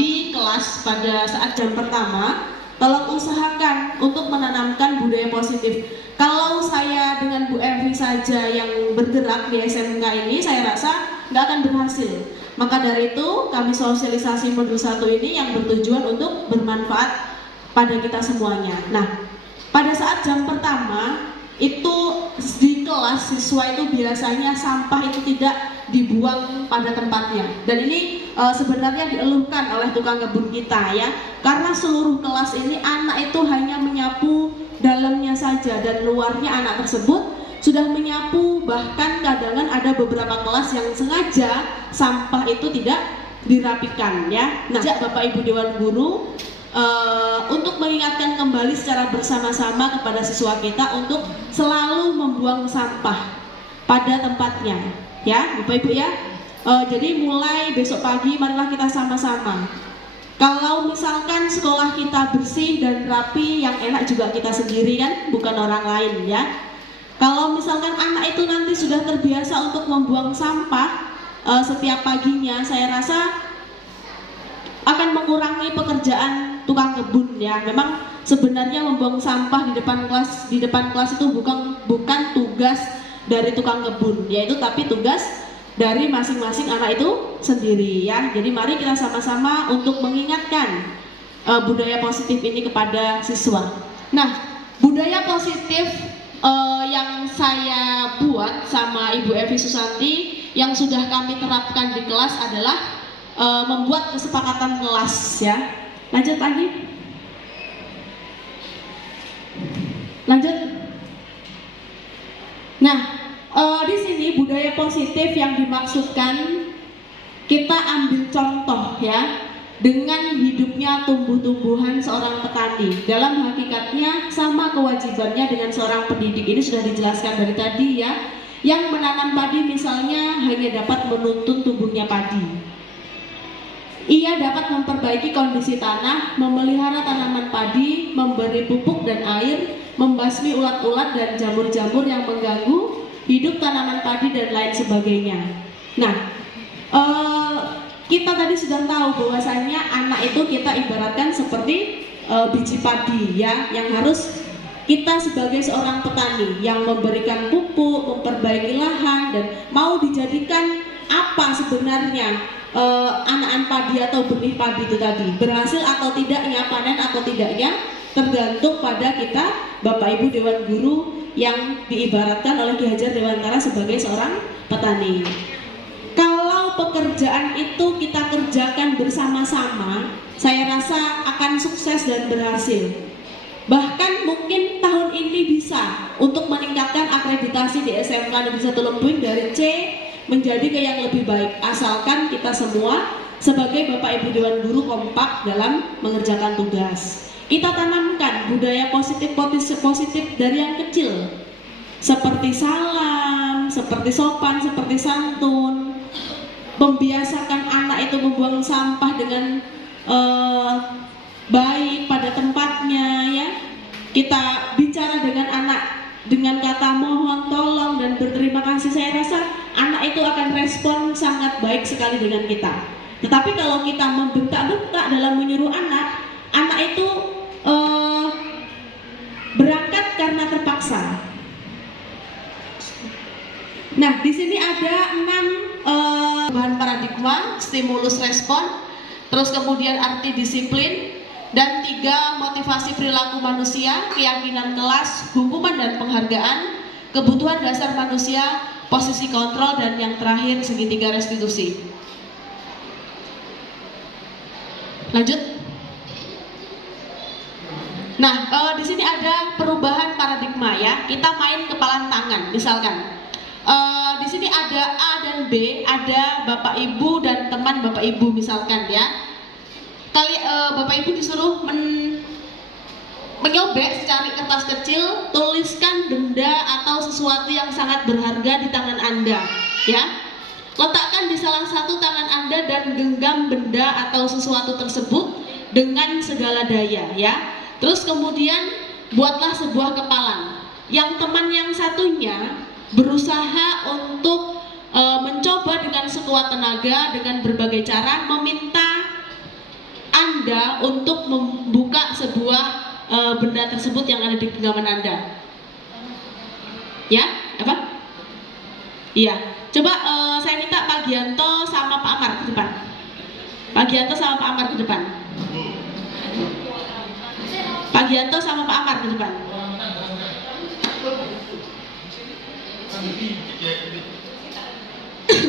di kelas pada saat jam pertama, tolong usahakan untuk menanamkan budaya positif. Kalau saya dengan Bu Evi saja yang bergerak di SMK ini, saya rasa nggak akan berhasil. Maka dari itu kami sosialisasi modul 1 ini yang bertujuan untuk bermanfaat pada kita semuanya. Nah, pada saat jam pertama itu di kelas siswa itu biasanya sampah itu tidak dibuang pada tempatnya, dan ini sebenarnya dieluhkan oleh tukang kebun kita ya, karena seluruh kelas ini anak itu hanya menyapu dalamnya saja dan luarnya anak tersebut sudah menyapu, bahkan kadang ada beberapa kelas yang sengaja sampah itu tidak dirapikan ya. Nah, Bapak Ibu Dewan Guru untuk mengingatkan kembali secara bersama-sama kepada siswa kita untuk selalu membuang sampah pada tempatnya ya Bapak Ibu ya. Jadi mulai besok pagi marilah kita sama-sama, kalau misalkan sekolah kita bersih dan rapi, yang enak juga kita sendiri kan, bukan orang lain ya. Kalau misalkan anak itu nanti sudah terbiasa untuk membuang sampah setiap paginya, saya rasa akan mengurangi pekerjaan tukang kebun ya. Memang sebenarnya membuang sampah di depan kelas itu bukan tugas dari tukang kebun, yaitu tapi tugas dari masing-masing anak itu sendiri ya. Jadi mari kita sama-sama untuk mengingatkan budaya positif ini kepada siswa. Nah, budaya positif yang saya buat sama Ibu Evi Susanti yang sudah kami terapkan di kelas adalah membuat kesepakatan kelas ya. Lanjut lagi. Lanjut. Nah, di sini budaya positif yang dimaksudkan kita ambil contoh ya dengan hidupnya tumbuh-tumbuhan seorang petani. Dalam hakikatnya sama kewajibannya dengan seorang pendidik. Ini sudah dijelaskan dari tadi ya. Yang menanam padi misalnya hanya dapat menuntun tumbuhnya padi. Ia dapat memperbaiki kondisi tanah, memelihara tanaman padi, memberi pupuk dan air, membasmi ulat-ulat dan jamur-jamur yang mengganggu hidup tanaman padi dan lain sebagainya. Nah, kita tadi sudah tahu bahwasanya anak itu kita ibaratkan seperti biji padi ya, yang harus kita sebagai seorang petani yang memberikan pupuk, memperbaiki lahan, dan mau dijadikan apa sebenarnya anakan padi atau benih padi itu tadi, berhasil atau tidaknya, panen atau tidaknya, tergantung pada kita Bapak Ibu Dewan Guru yang diibaratkan oleh Ki Hajar Dewantara sebagai seorang petani. Kalau pekerjaan itu kita kerjakan bersama-sama, saya rasa akan sukses dan berhasil. Bahkan mungkin tahun ini bisa untuk meningkatkan akreditasi di SMK Negeri 1 Lempuing dari C menjadi ke yang lebih baik, asalkan kita semua sebagai Bapak Ibu Dewan Guru kompak dalam mengerjakan tugas. Kita tanamkan budaya positif dari yang kecil, seperti salam, seperti sopan, seperti santun. Membiasakan anak itu membuang sampah dengan baik pada tempatnya ya. Kita bicara dengan anak dengan kata mohon, tolong, dan berterima kasih. Saya rasa anak itu akan respon sangat baik sekali dengan kita. Tetapi kalau kita membentak-bentak dalam menyuruh anak itu berangkat karena terpaksa. Nah, di sini ada 6 bahan paradigma, stimulus respon, terus kemudian arti disiplin, dan 3 motivasi perilaku manusia, keyakinan kelas, hukuman dan penghargaan, kebutuhan dasar manusia, posisi kontrol, dan yang terakhir segitiga restitusi. Lanjut. Nah, di sini ada perubahan paradigma ya. Kita main kepalan tangan, misalkan. Di sini ada A dan B, ada Bapak Ibu dan teman Bapak Ibu misalkan ya. Bapak Ibu disuruh menyobek secari kertas kecil, tuliskan benda atau sesuatu yang sangat berharga di tangan Anda ya. Letakkan di salah satu tangan Anda dan genggam benda atau sesuatu tersebut dengan segala daya ya. Terus kemudian buatlah sebuah kepalan. Yang teman yang satunya berusaha untuk mencoba dengan sekuat tenaga dengan berbagai cara meminta Anda untuk membuka sebuah benda tersebut yang ada di genggaman Anda. Ya, apa? Iya. Coba saya minta Pak Gianto sama Pak Amar ke depan. Pak Gianto sama Pak Amar ke depan. Pak Gianto sama Pak Amar ke depan.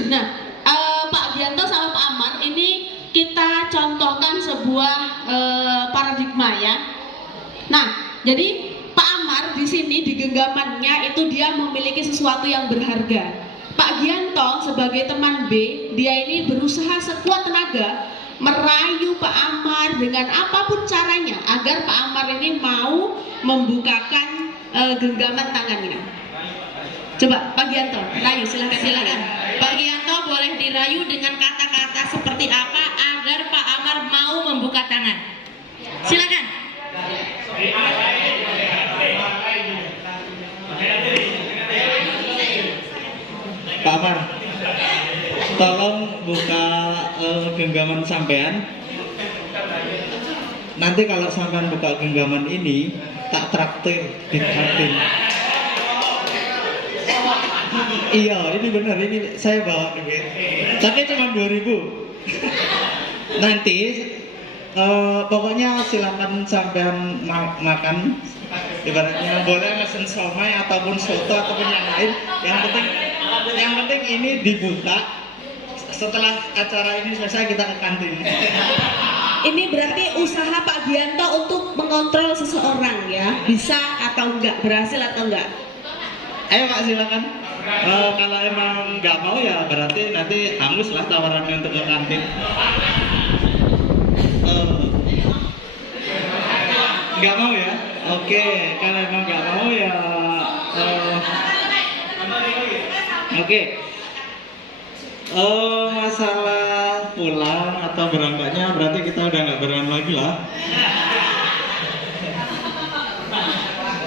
Nah, Pak Gianto sama Pak Amar ini kita contohkan sebuah paradigma ya. Nah, jadi Pak Amar di sini di genggamannya itu dia memiliki sesuatu yang berharga. Pak Gianto sebagai teman B, dia ini berusaha sekuat tenaga merayu Pak Amar dengan apapun caranya agar Pak Amar ini mau membukakan genggaman tangannya. Coba Pak Gianto, rayu silakan. Pak Gianto boleh dirayu dengan kata-kata seperti apa agar Pak Amar mau membuka tangan. Silakan. Pak Amar, tolong buka genggaman sampean. Nanti kalau sampean buka genggaman ini, tak traktir di kantin. Iya, ini benar, ini saya bawa duit. Tapi cuma 2.000. Nanti pokoknya silakan sampean makan. Ibaratnya boleh mesen somai ataupun soto ataupun yang lain. Yang penting ini dibuka. Setelah acara ini selesai kita ke kantin. Ini berarti usaha Pak Gianto untuk mengontrol seseorang ya, bisa atau enggak, berhasil atau enggak? Ayo Pak silakan. Kalau emang nggak mau ya berarti nanti hangus lah tawarannya untuk ke kantin. Nggak mau ya? Oke, kalau emang nggak mau ya. Oke. Masalah pulang atau berangkatnya berarti kita udah nggak barengan lagi lah.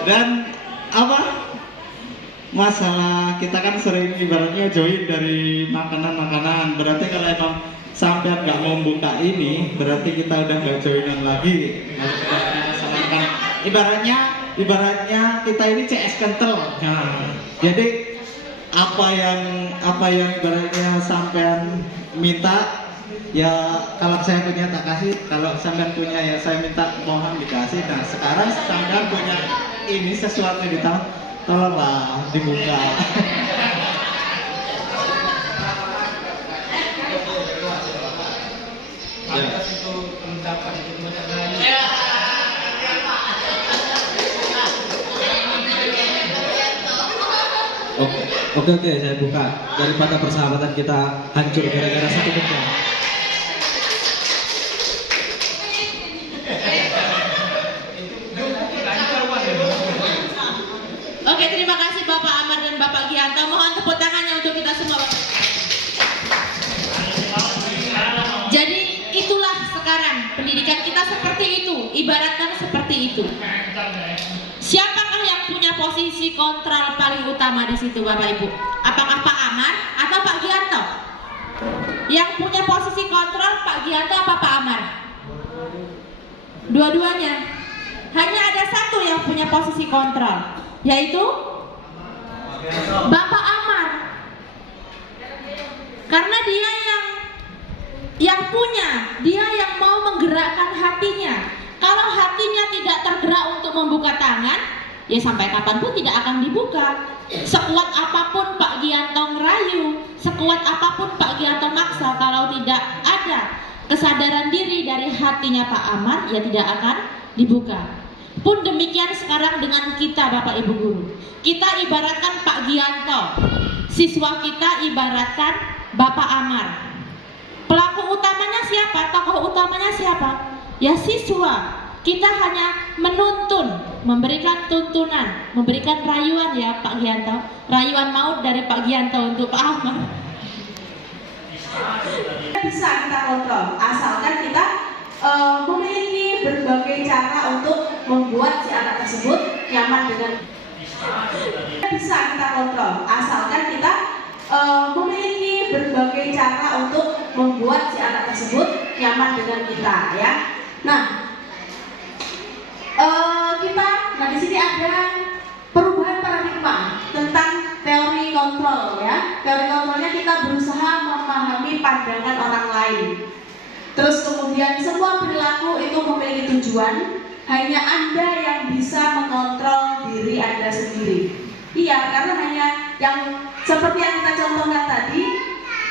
Dan apa? Masalah kita kan sering ibaratnya join dari makanan-makanan. Berarti kalau emang sampai nggak mau buka ini, berarti kita udah nggak joinan lagi. Masalahkan ibaratnya kita ini CS kental. Nah, jadi apa yang ibaratnya sampean minta ya kalau saya punya tak kasih, kalau sampean punya ya saya minta mohon dikasih. Nah sekarang sampean punya ini sesuatu di tangan, tolonglah dibuka. Oke, saya buka. Daripada persahabatan kita hancur gara-gara satu benda. Oke, terima kasih Bapak Amar dan Bapak Gianto. Mohon tepuk tangannya untuk kita semua, Bapak. Jadi itulah sekarang pendidikan kita seperti itu, ibaratkan seperti itu. Siapakah yang punya posisi kontrol paling utama di situ, Bapak Ibu? Apakah Pak Amar atau Pak Gianto? Yang punya posisi kontrol Pak Gianto apa Pak Amar? Dua-duanya. Hanya ada satu yang punya posisi kontrol, yaitu Bapak Amar. Karena dia yang punya, dia yang mau menggerakkan hatinya. Kalau hatinya tidak tergerak untuk membuka tangan, ya sampai kapanpun tidak akan dibuka. Sekuat apapun Pak Gianto ngerayu, sekuat apapun Pak Gianto maksa, kalau tidak ada kesadaran diri dari hatinya Pak Amar, ya tidak akan dibuka. Pun demikian sekarang dengan kita Bapak Ibu Guru. Kita ibaratkan Pak Gianto, siswa kita ibaratkan Bapak Amar. Pelaku utamanya siapa? Tokoh utamanya siapa? Ya siswa. Kita hanya menuntun, memberikan tuntunan, memberikan rayuan ya Pak Gianto. Rayuan maut dari Pak Gianto untuk Pak Amar. bisa kita kontrol, asalkan kita memiliki berbagai cara untuk membuat si anak tersebut nyaman dengan. Bisa kita kontrol, asalkan kita memiliki berbagai cara untuk membuat si anak tersebut nyaman dengan kita, ya. Nah, di sini ada perubahan paradigma tentang teori kontrol, ya. Teori kontrolnya kita berusaha memahami pandangan orang lain. Terus kemudian semua perilaku itu memiliki tujuan, hanya Anda yang bisa mengontrol diri Anda sendiri. Iya, karena hanya yang seperti yang kita contohkan tadi,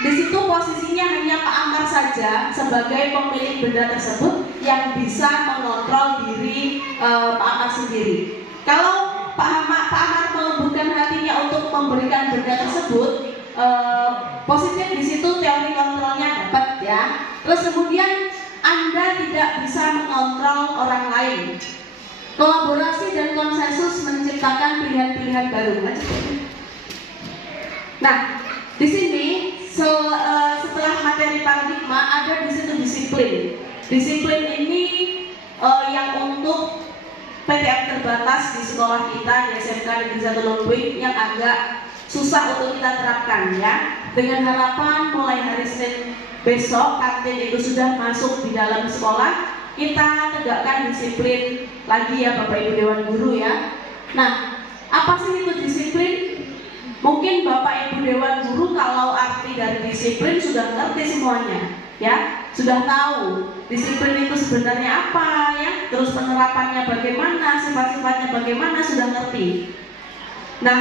di situ posisinya hanya Pak Amar saja sebagai pemilik benda tersebut yang bisa mengontrol diri Pak Amar sendiri. Kalau Pak Amar melembutkan hatinya untuk memberikan benda tersebut, positif di situ teori kontrolnya dapat, ya. Terus kemudian Anda tidak bisa mengontrol orang lain. Kolaborasi dan konsensus menciptakan pilihan-pilihan baru. Nah, di sini setelah materi paradigma ada di situ disiplin. Disiplin ini yang untuk PTM terbatas di sekolah kita di SMK Negeri 1 Lombuing yang agak susah untuk kita terapkan, ya. Dengan harapan mulai hari Senin besok kantin itu sudah masuk di dalam sekolah, kita tegakkan disiplin lagi, ya Bapak Ibu Dewan Guru, ya. Nah, apa sih itu disiplin? Mungkin Bapak Ibu Dewan Guru kalau arti dari disiplin sudah ngerti semuanya, ya. Sudah tahu disiplin itu sebenarnya apa, ya. Terus penerapannya bagaimana, sifat-sifatnya bagaimana, sudah ngerti. Nah,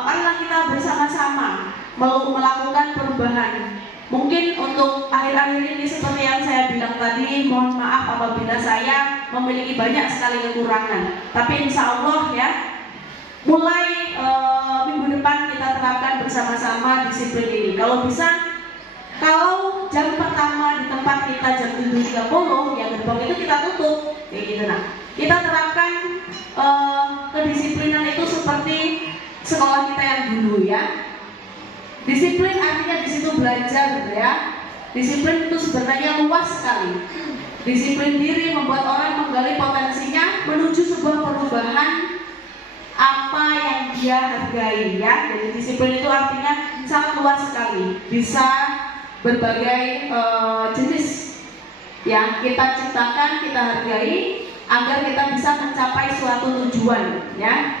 marilah kita bersama-sama melakukan perubahan. Mungkin untuk akhir-akhir ini seperti yang saya bilang tadi, mohon maaf apabila saya memiliki banyak sekali kekurangan. Tapi insya Allah, ya, mulai minggu depan kita terapkan bersama-sama disiplin ini. Kalau bisa, kalau jam pertama di tempat kita jam 7.30, ya gerbang itu kita tutup, kayak gitu. Nah, kita terapkan kedisiplinan itu seperti sekolah kita yang dulu, ya. Disiplin artinya di situ belajar, ya. Disiplin itu sebenarnya luas sekali. Disiplin diri membuat orang menggali potensinya menuju sebuah perubahan apa yang dia hargai, ya. Jadi disiplin itu artinya sangat luas sekali, bisa berbagai jenis yang kita ciptakan, kita hargai agar kita bisa mencapai suatu tujuan, ya.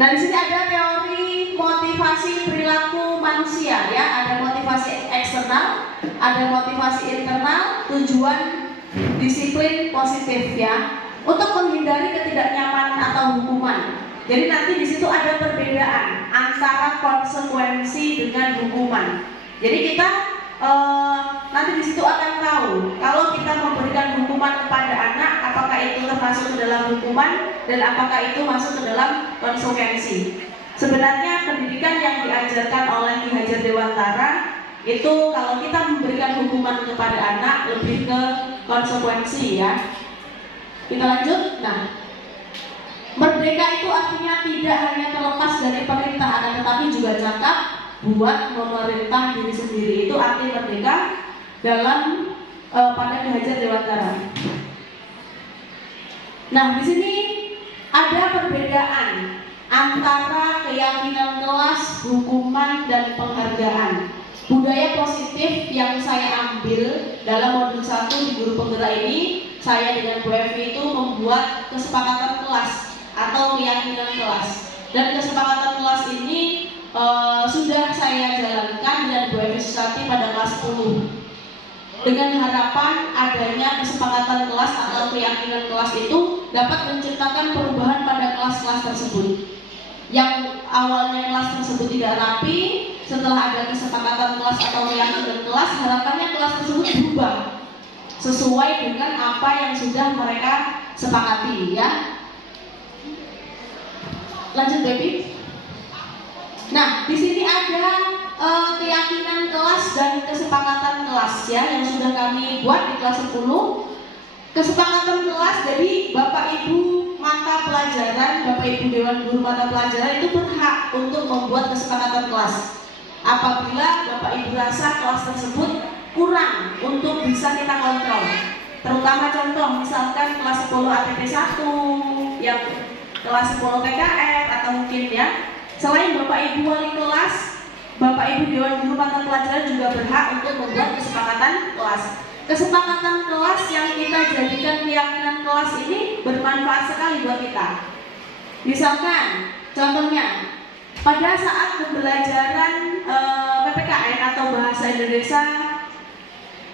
Nah, di sini ada teori motivasi perilaku manusia, ya. Ada motivasi eksternal, ada motivasi internal, tujuan disiplin positif, ya. Untuk menghindari ketidaknyamanan atau hukuman. Jadi nanti di situ ada perbedaan antara konsekuensi dengan hukuman. Jadi kita nanti di situ akan tahu kalau kita memberikan hukuman kepada anak, apakah itu termasuk ke dalam hukuman dan apakah itu masuk ke dalam konsekuensi. Sebenarnya pendidikan yang diajarkan oleh Ki Hajar Dewantara itu kalau kita memberikan hukuman kepada anak lebih ke konsekuensi, ya. Kita lanjut. Nah, merdeka itu artinya tidak hanya terlepas dari perintah anak, tetapi juga cakap buat memerintah diri sendiri. Itu arti merdeka dalam pada Ki Hajar Dewantara. Nah, di sini ada perbedaan antara keyakinan kelas, hukuman, dan penghargaan. Budaya positif yang saya ambil dalam modul 1 di Guru Penggerak ini, saya dengan Bu Evi itu membuat kesepakatan kelas atau keyakinan kelas. Dan kesepakatan kelas ini sudah saya jalankan dengan Bu Evi Susanti pada kelas 10. Dengan harapan adanya kesepakatan kelas atau keyakinan kelas itu dapat menciptakan perubahan pada kelas-kelas tersebut. Yang awalnya kelas tersebut tidak rapi, setelah ada kesepakatan kelas atau keyakinan kelas, harapannya kelas tersebut berubah sesuai dengan apa yang sudah mereka sepakati, ya. Lanjut, Baby. Nah, di sini ada keyakinan kelas dan kesepakatan kelas, ya, yang sudah kami buat di kelas 10. Kesepakatan kelas, jadi Bapak Ibu mata pelajaran, Bapak Ibu Dewan Guru mata pelajaran itu berhak untuk membuat kesepakatan kelas. apabila Bapak Ibu rasa kelas tersebut kurang untuk bisa kita kontrol. Terutama contoh misalkan kelas 10 ATP 1, yang kelas 10 PKR, atau mungkin ya, selain Bapak Ibu wali kelas, Bapak Ibu Dewan Guru Mata Pelajaran juga berhak untuk membuat kesepakatan kelas. Kesepakatan kelas yang kita jadikan keyakinan kelas ini bermanfaat sekali buat kita. Misalkan, contohnya, pada saat pembelajaran PPKN atau Bahasa Indonesia,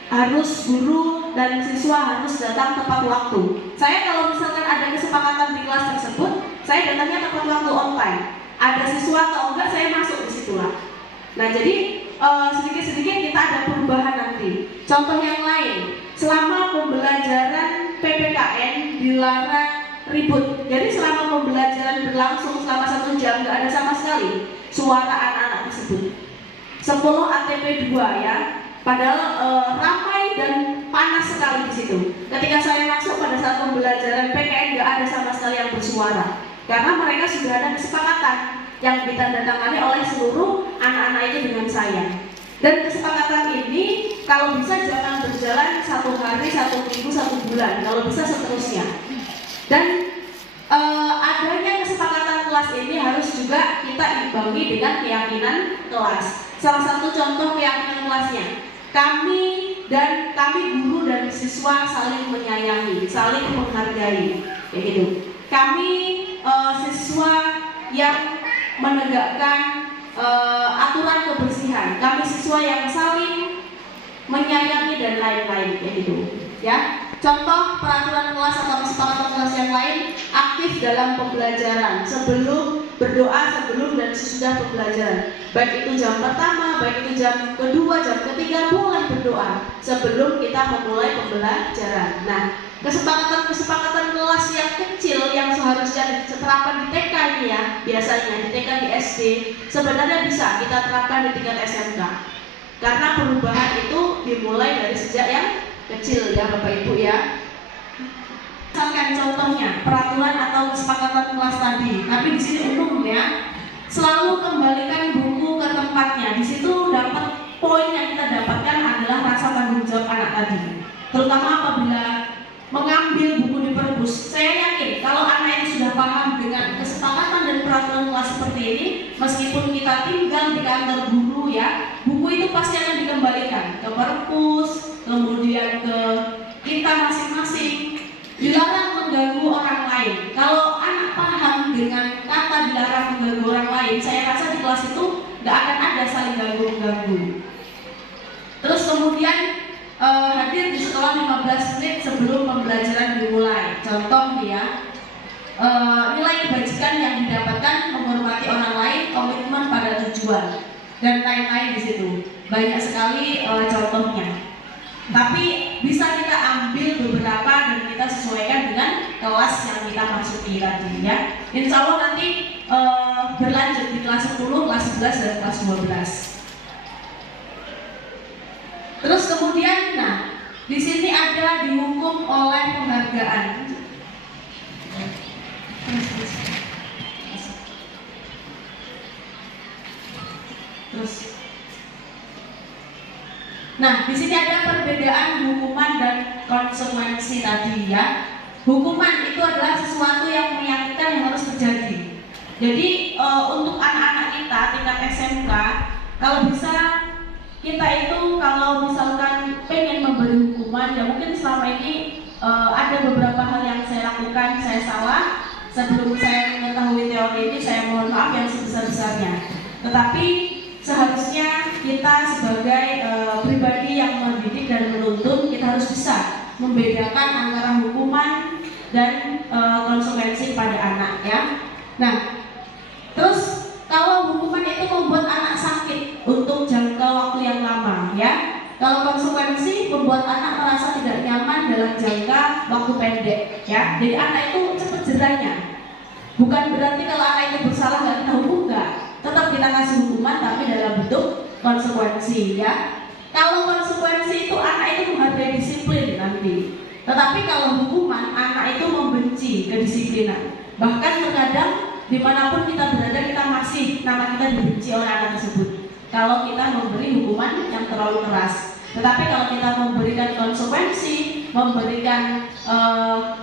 harus guru dan siswa harus datang tepat waktu. Saya kalau misalkan ada kesepakatan di kelas tersebut, saya datangnya tepat waktu on time. Ada siswa atau enggak, saya masuk di situlah. Nah, jadi sedikit-sedikit kita ada perubahan nanti. Contoh yang lain, selama pembelajaran PPKN dilarang ribut. Jadi selama pembelajaran berlangsung selama 1 jam nggak ada sama sekali suara anak-anak tersebut. 10 ATP 2 ya. Padahal ramai dan panas sekali di situ. Ketika saya masuk pada saat pembelajaran PKN nggak ada sama sekali yang bersuara, karena mereka sudah ada kesepakatan yang ditandatangani oleh seluruh anak-anak itu dengan saya. Dan kesepakatan ini kalau bisa jangan berjalan 1 hari, 1 minggu, 1 bulan, kalau bisa seterusnya. Dan adanya kesepakatan kelas ini harus juga kita imbangi dengan keyakinan kelas. Salah satu contoh keyakinan kelasnya, kami guru dan siswa saling menyayangi, saling menghargai, kayak gitu. Kami siswa yang menegakkan aturan kebersihan, kami siswa yang saling menyayangi dan lain-lain, kayak gitu. Ya, contoh peraturan kelas atau kesepakatan kelas yang lain, aktif dalam pembelajaran, sebelum berdoa, sebelum dan sesudah pembelajaran. Baik itu jam pertama, baik itu jam kedua, jam ketiga, boleh berdoa sebelum kita memulai pembelajaran. Nah, kesepakatan kelas yang kecil yang seharusnya diterapkan di TK ini ya, biasanya di TK, di SD, sebenarnya bisa kita terapkan di tingkat SMK. Karena perubahan itu dimulai dari sejak yang kecil ya Bapak Ibu ya. Misalkan contohnya peraturan atau kesepakatan kelas tadi, tapi di sini umum ya, selalu kembalikan buku ke tempatnya. Di situ dapat poin yang kita dapatkan adalah rasa tanggung jawab anak tadi, terutama apabila mengambil buku di perpus. Saya yakin kalau anak itu sudah paham dengan kesepakatan dan peraturan kelas seperti ini, meskipun kita tinggal di kantor guru ya, buku itu pasti akan dikembalikan ke perpus, kemudian ke kita masing-masing. Dilarang mengganggu orang lain. Kalau anak paham dengan kata dilarang mengganggu orang lain, saya rasa di kelas itu nggak akan ada saling ganggu-ganggu. Terus kemudian hadir di sekolah 15 menit sebelum pembelajaran dimulai. Contoh nih ya, nilai kebajikan yang didapatkan, menghormati orang lain, komitmen pada tujuan, dan lain-lain di situ. Banyak sekali contohnya. Tapi bisa kita ambil beberapa dan kita sesuaikan dengan kelas yang kita masuki tadi ya. Insya Allah nanti berlanjut di kelas 10, kelas 11, dan kelas 12. Terus kemudian, nah di sini ada dihukum oleh penghargaan. Terus. Nah, di sini ada perbedaan hukuman dan konsekuensi tadi ya. Hukuman itu adalah sesuatu yang menyakitkan yang harus terjadi. Jadi untuk anak-anak kita tingkat SMK, kalau bisa kita itu kalau misalkan pengen memberi hukuman, ya mungkin selama ini ada beberapa hal yang saya lakukan, saya salah. Sebelum saya mengetahui teori ini, saya mohon maaf yang sebesar-besarnya. Tetapi seharusnya kita sebagai pribadi yang mendidik dan menuntun, kita harus bisa membedakan antara hukuman dan konsekuensi pada anak ya. Nah, terus kalau hukuman itu membuat anak sakit untuk jangka waktu yang lama ya. Kalau konsekuensi membuat anak merasa tidak nyaman dalam jangka waktu pendek ya. Jadi anak itu cepat jerahnya. Bukan berarti kalau anak itu bersalah nggak kita hukum, nggak. Tetap kita kasih hukuman tapi dalam bentuk konsekuensi ya. Kalau konsekuensi itu anak itu menghargai disiplin nanti. Tetapi kalau hukuman, anak itu membenci kedisiplinan. Bahkan terkadang dimanapun kita berada, kita masih nama kita dibenci oleh anak tersebut. kalau kita memberi hukuman yang terlalu keras. Tetapi kalau kita memberikan konsekuensi, memberikan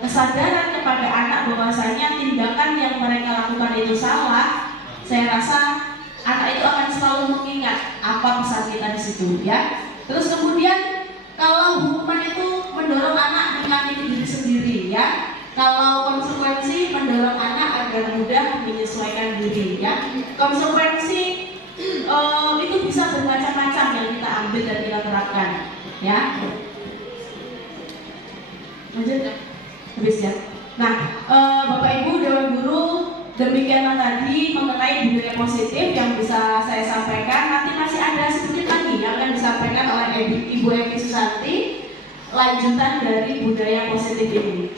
kesadaran kepada anak bahwasanya tindakan yang mereka lakukan itu salah, saya rasa anak itu akan selalu mengingat apa pesan kita di situ, ya. Terus kemudian kalau hukuman itu mendorong anak menyakiti diri sendiri, ya. Kalau konsekuensi mendorong anak agar mudah menyesuaikan diri, ya. Konsekuensi itu bisa bermacam-macam yang kita ambil dan kita terapkan, ya. Lanjut, habis ya. Nah, Bapak Ibu Dewan Guru, demikianlah tadi mengenai budaya positif yang bisa saya sampaikan. Nanti masih ada sedikit lagi yang akan disampaikan oleh Ibu Evi Susanti, lanjutan dari budaya positif ini.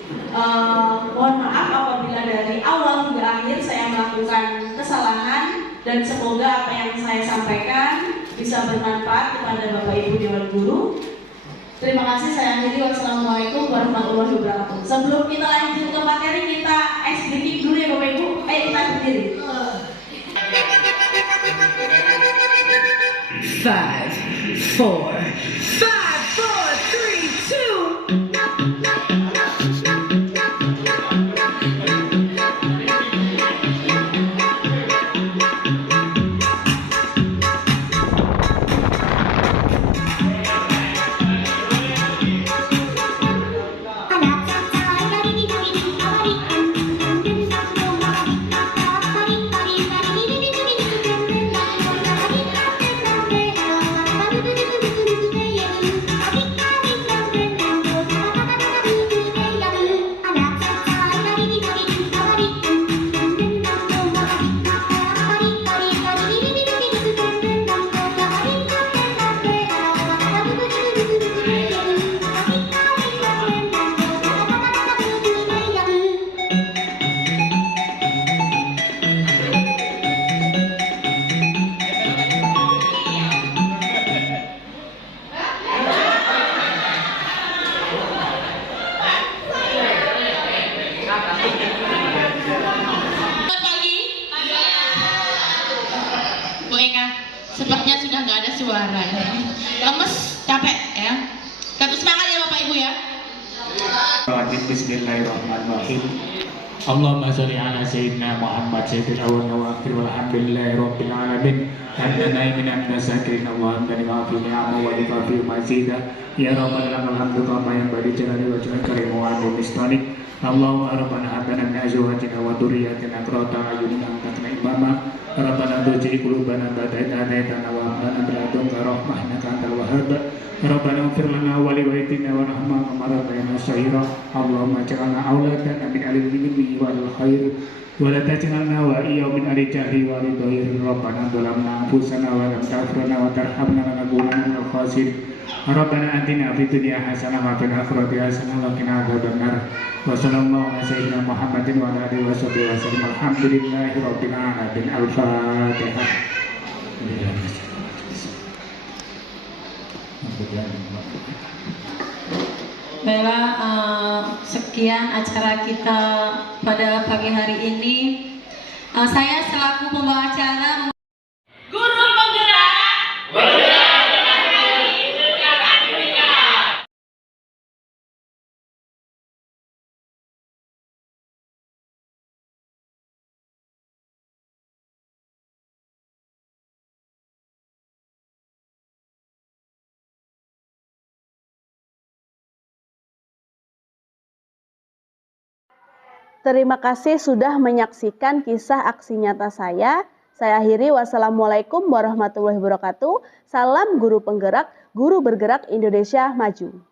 Mohon maaf apabila dari awal hingga akhir saya melakukan kesalahan, dan semoga apa yang saya sampaikan bisa bermanfaat kepada Bapak Ibu Dewan Guru. Terima kasih, saya akhiri. Wassalamualaikum warahmatullahi wabarakatuh. Sebelum kita lanjut ke materi, kita ice breaking dulu ya Bapak Ibu. Kita berdiri. 5, 4, 3, 2. Sepertinya sudah nggak ada suara, lemes, capek ya. Tetap semangat ya Bapak Ibu ya. Bismillahirrahmanirrahim. Allahumma sholli ala sayyidina Muhammad sayyidil awwal wal akhir walhamdulillahi rabbil alamin. Hadana minan nasakirin Allahumma bari'afi ni'amu wa liqafi mazidah. Ya rabbal alamin hamdu kama yang badi jalali wa jalal karimu wa andumistanik. Allahumma rabbana habana min azwajina wa dhurriyyatina qurrata a'yunin waj'alna imama. Rabbana tuzigh qulubana ba'da idh hadaytana wa hab lana min ladunka rahmah innaka antal wahhab. Rabbana ighfir lana wa liwalidayna warhamna kama rabbayana shaghira. Allahumma ij'alna awladana min ahli ilmi wal khair wa la taj'alna wa iyyahum min ahli jahli wa ridhair. Rabbana zalamna anfusana wa lam taghfir lana wa tarhamna lanakunanna minal khasirin. Rabbana atina fid dunya hasanah wa fil akhirati hasanah wa qina adzabannar. Wa sallallahu ala sayyidina Muhammadin wa ala alihi washabihi wasallam. Alhamdulillahi rabbil alamin. Al-Fatihah. Baiklah, sekian acara kita pada pagi hari ini. Saya selaku pembawa acara Guru penggerak. Terima kasih sudah menyaksikan kisah aksi nyata saya. Saya akhiri. Wassalamualaikum warahmatullahi wabarakatuh. Salam guru penggerak, guru bergerak Indonesia maju.